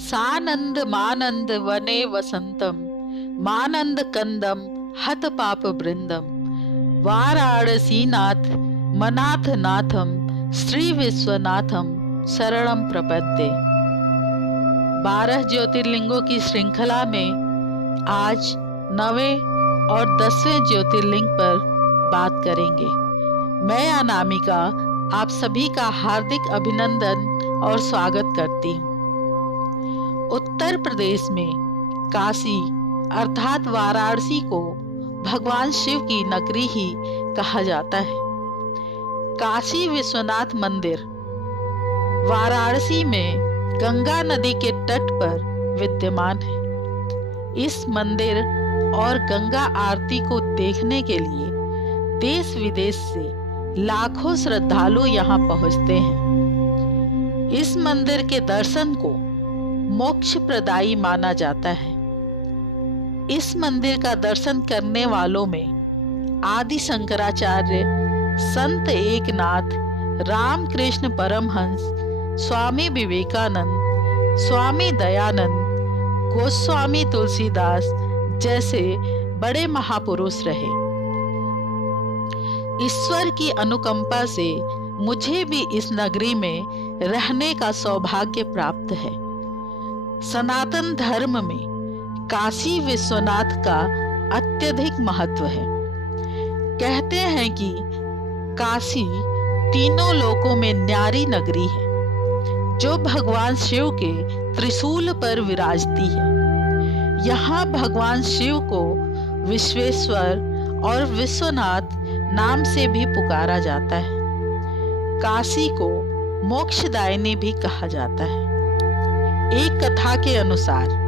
सानंद मानंद वने वसंतम मानंद कंदम हत पाप बृंदम वाराणसीनाथ मनाथ नाथम श्री विश्वनाथम शरणम प्रपद्ये। 12 ज्योतिर्लिंगों की श्रृंखला में आज 9वें और 10वें ज्योतिर्लिंग पर बात करेंगे। मैं अनामिका आप सभी का हार्दिक अभिनंदन और स्वागत करती हूँ। उत्तर प्रदेश में काशी अर्थात वाराणसी को भगवान शिव की नगरी ही कहा जाता है। काशी विश्वनाथ मंदिर वाराणसी में गंगा नदी के तट पर विद्यमान है। इस मंदिर और गंगा आरती को देखने के लिए देश विदेश से लाखों श्रद्धालु यहाँ पहुँचते हैं। इस मंदिर के दर्शन को मोक्ष प्रदायी माना जाता है। इस मंदिर का दर्शन करने वालों में आदि शंकराचार्य, संत एकनाथ, रामकृष्ण परमहंस, स्वामी विवेकानंद, स्वामी दयानंद, गोस्वामी तुलसीदास जैसे बड़े महापुरुष रहे। ईश्वर की अनुकंपा से मुझे भी इस नगरी में रहने का सौभाग्य प्राप्त है। सनातन धर्म में काशी विश्वनाथ का अत्यधिक महत्व है। कहते हैं कि काशी तीनों लोकों में न्यारी नगरी है, जो भगवान शिव के त्रिशूल पर विराजती है। यहाँ भगवान शिव को विश्वेश्वर और विश्वनाथ नाम से भी पुकारा जाता है। काशी को मोक्षदायिनी भी कहा जाता है। एक कथा के अनुसार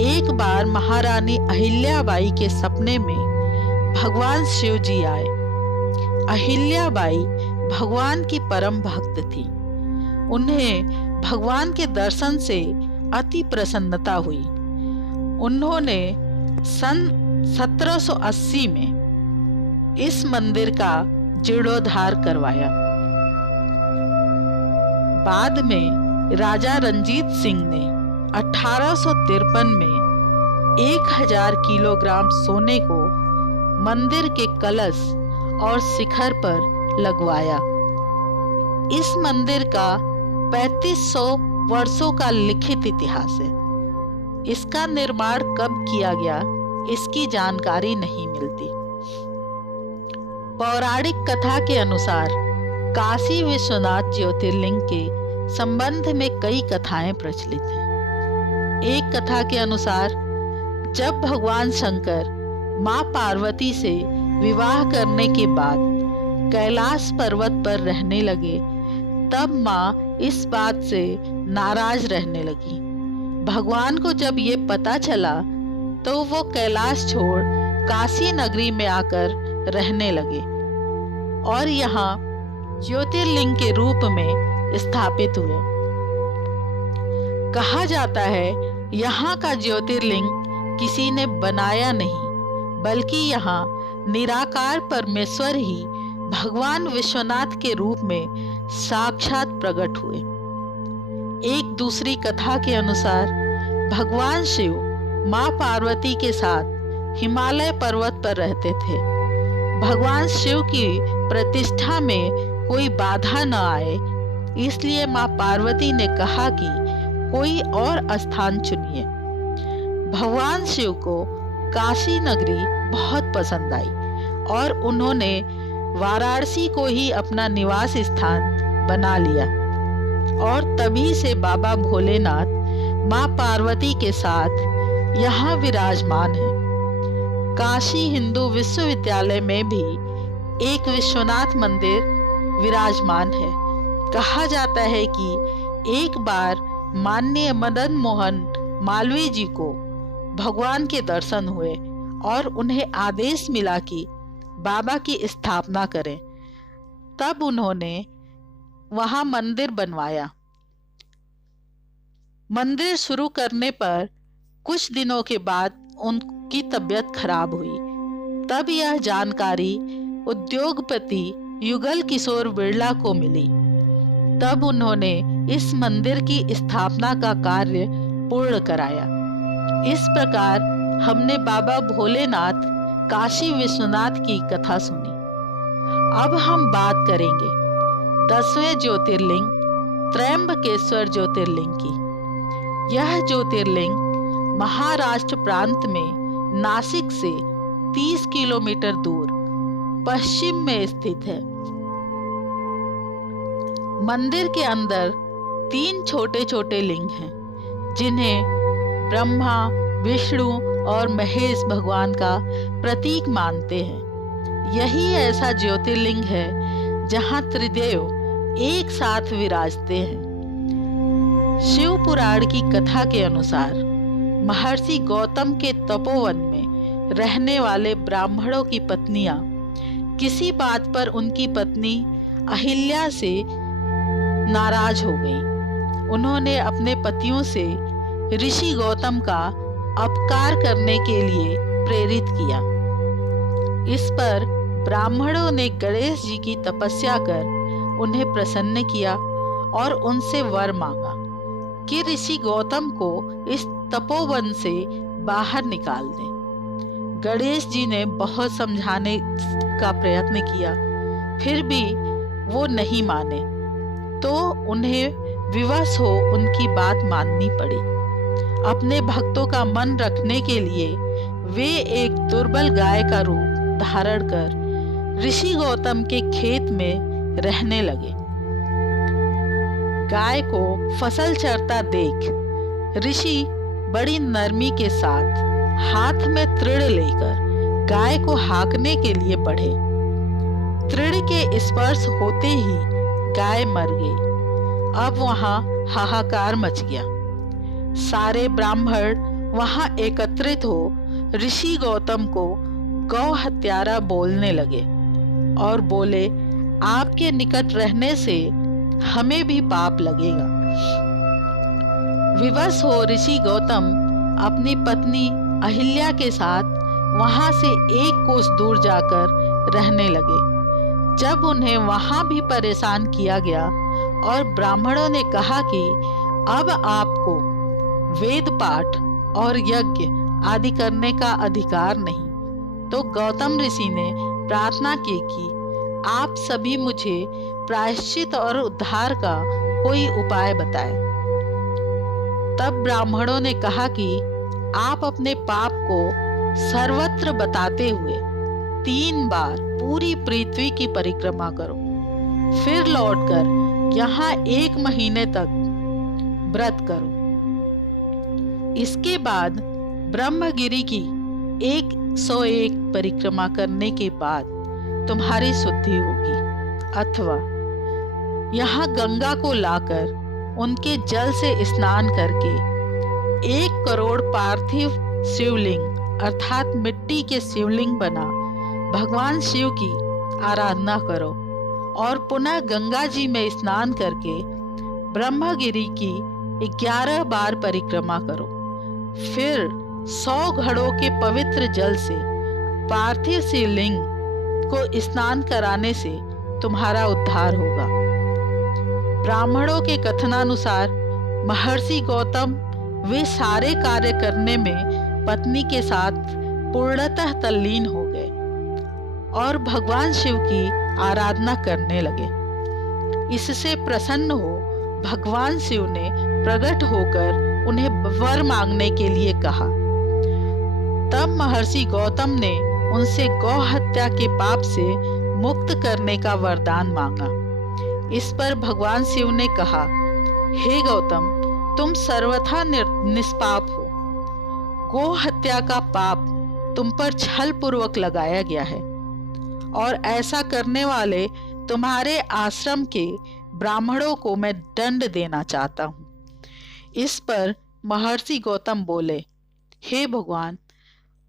एक बार महारानी अहिल्याबाई के सपने में भगवान शिव जी आए। अहिल्याबाई भगवान की परम भक्त थी। उन्हें भगवान के दर्शन से अति प्रसन्नता हुई। उन्होंने सन 1780 में इस मंदिर का जीर्णोद्धार करवाया। बाद में राजा रंजीत सिंह ने 1853 में 1000 किलोग्राम सोने को मंदिर के कलश और शिखर पर लगवाया। इस मंदिर का 3500 वर्षों का लिखित इतिहास है। इसका निर्माण कब किया गया, इसकी जानकारी नहीं मिलती। पौराणिक कथा के अनुसार काशी विश्वनाथ ज्योतिर्लिंग के संबंध में कई कथाएं प्रचलित हैं। एक कथा के अनुसार जब भगवान शंकर मां पार्वती से विवाह करने के बाद कैलाश पर्वत पर रहने लगे, तब मां इस बात से नाराज रहने लगी। भगवान को जब ये पता चला तो वो कैलाश छोड़ काशी नगरी में आकर रहने लगे और यहाँ ज्योतिर्लिंग के रूप में स्थापित हुए। कहा जाता है यहाँ का ज्योतिर्लिंग किसी ने बनाया नहीं, बल्कि यहाँ निराकार परमेश्वर ही भगवान विश्वनाथ के रूप में साक्षात प्रकट हुए। एक दूसरी कथा के अनुसार भगवान शिव मां पार्वती के साथ हिमालय पर्वत पर रहते थे। भगवान शिव की प्रतिष्ठा में कोई बाधा न आए, इसलिए मां पार्वती ने कहा कि कोई और स्थान चुनिए। भगवान शिव को काशी नगरी बहुत पसंद आई और उन्होंने वाराणसी को ही अपना निवास स्थान बना लिया और तभी से बाबा भोलेनाथ मां पार्वती के साथ यहाँ विराजमान है। काशी हिंदू विश्वविद्यालय में भी एक विश्वनाथ मंदिर विराजमान है। कहा जाता है कि एक बार माननीय मदन मोहन मालवीय जी को भगवान के दर्शन हुए और उन्हें आदेश मिला कि बाबा की स्थापना करें। तब उन्होंने वहां मंदिर बनवाया। मंदिर शुरू करने पर कुछ दिनों के बाद उनकी तबीयत खराब हुई। तब यह जानकारी उद्योगपति युगल किशोर बिरला को मिली। तब उन्होंने इस मंदिर की स्थापना का कार्य पूर्ण कराया। इस प्रकार हमने बाबा भोलेनाथ काशी विश्वनाथ की कथा सुनी। अब हम बात करेंगे 10वें ज्योतिर्लिंग त्रयंबकेश्वर ज्योतिर्लिंग की। यह ज्योतिर्लिंग महाराष्ट्र प्रांत में नासिक से 30 किलोमीटर दूर पश्चिम में स्थित है। मंदिर के अंदर 3 छोटे छोटे लिंग हैं, जिन्हें ब्रह्मा, विष्णु और महेश भगवान का प्रतीक मानते हैं। यही ऐसा ज्योतिर्लिंग है जहां त्रिदेव एक साथ विराजते हैं। शिव पुराण की कथा के अनुसार महर्षि गौतम के तपोवन में रहने वाले ब्राह्मणों की पत्नियां किसी बात पर उनकी पत्नी अहिल्या से नाराज हो गईं। उन्होंने अपने पतियों से ऋषि गौतम का अपकार करने के लिए प्रेरित किया। इस पर ब्राह्मणों ने गणेश जी की तपस्या कर उन्हें प्रसन्न किया और उनसे वर मांगा कि ऋषि गौतम को इस तपोवन से बाहर निकाल दें। गणेश जी ने बहुत समझाने का प्रयत्न किया, फिर भी वो नहीं माने, तो उन्हें विवश हो उनकी बात माननी पड़ी। अपने भक्तों का मन रखने के लिए वे एक दुर्बल गाय का रूप धारण कर ऋषि गौतम के खेत में रहने लगे। गाय को फसल चरता देख ऋषि बड़ी नरमी के साथ हाथ में तृण लेकर गाय को हाँकने के लिए बढ़े। तृण के स्पर्श होते ही गाय मर गई। अब वहां हाहाकार मच गया। सारे ब्राह्मण वहां एकत्रित हो ऋषि गौतम को गौ हत्यारा बोलने लगे और बोले, आपके निकट रहने से हमें भी पाप लगेगा। विवश हो ऋषि गौतम अपनी पत्नी अहिल्या के साथ वहां से 1 कोस दूर जाकर रहने लगे। जब उन्हें वहां भी परेशान किया गया और ब्राह्मणों ने कहा कि अब आपको वेद पाठ और यज्ञ आदि करने का अधिकार नहीं, तो गौतम ऋषि ने प्रार्थना की कि आप सभी मुझे प्रायश्चित और उद्धार का कोई उपाय बताएं। तब ब्राह्मणों ने कहा कि आप अपने पाप को सर्वत्र बताते हुए 3 बार पूरी पृथ्वी की परिक्रमा करो, फिर लौटकर यहाँ 1 महीने तक व्रत करो। इसके बाद ब्रह्मगिरि की 101 परिक्रमा करने के बाद तुम्हारी शुद्धि होगी, अथवा यहाँ गंगा को लाकर उनके जल से स्नान करके 1 करोड़ पार्थिव शिवलिंग अर्थात मिट्टी के शिवलिंग बना भगवान शिव की आराधना करो और पुनः गंगा जी में स्नान करके ब्रह्मगिरि की 11 बार परिक्रमा करो। फिर 100 घड़ों के पवित्र जल से पार्थिव शिवलिंग को स्नान कराने से तुम्हारा उद्धार होगा। ब्राह्मणों के कथनानुसार महर्षि गौतम वे सारे कार्य करने में पत्नी के साथ पूर्णतः तल्लीन हो गए और भगवान शिव की आराधना करने लगे। इससे प्रसन्न हो भगवान शिव ने प्रकट होकर उन्हें वर मांगने के लिए कहा। तब महर्षि गौतम ने उनसे गौ हत्या के पाप से मुक्त करने का वरदान मांगा। इस पर भगवान शिव ने कहा, हे गौतम, तुम सर्वथा निष्पाप हो। गौ हत्या का पाप तुम पर छल पूर्वक लगाया गया है और ऐसा करने वाले तुम्हारे आश्रम के ब्राह्मणों को मैं दंड देना चाहता हूँ। इस पर महर्षि गौतम बोले, हे भगवान,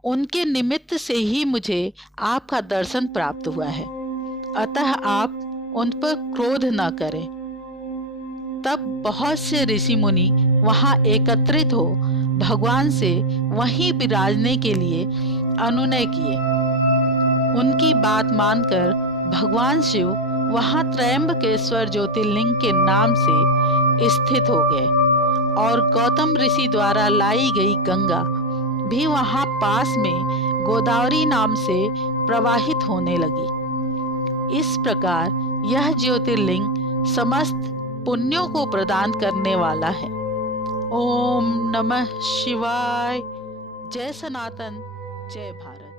उनके निमित्त से ही मुझे आपका दर्शन प्राप्त हुआ है, अतः आप उन पर क्रोध न करें। तब बहुत से ऋषि मुनि वहां एकत्रित हो भगवान से वहीं विराजने के लिए अनुनय किए। उनकी बात मानकर भगवान शिव वहां त्रयंबकेश्वर ज्योतिर्लिंग के नाम से स्थित हो गए और गौतम ऋषि द्वारा लाई गई गंगा भी वहां पास में गोदावरी नाम से प्रवाहित होने लगी। इस प्रकार यह ज्योतिर्लिंग समस्त पुण्यों को प्रदान करने वाला है। ओम नमः शिवाय। जय सनातन, जय भारत।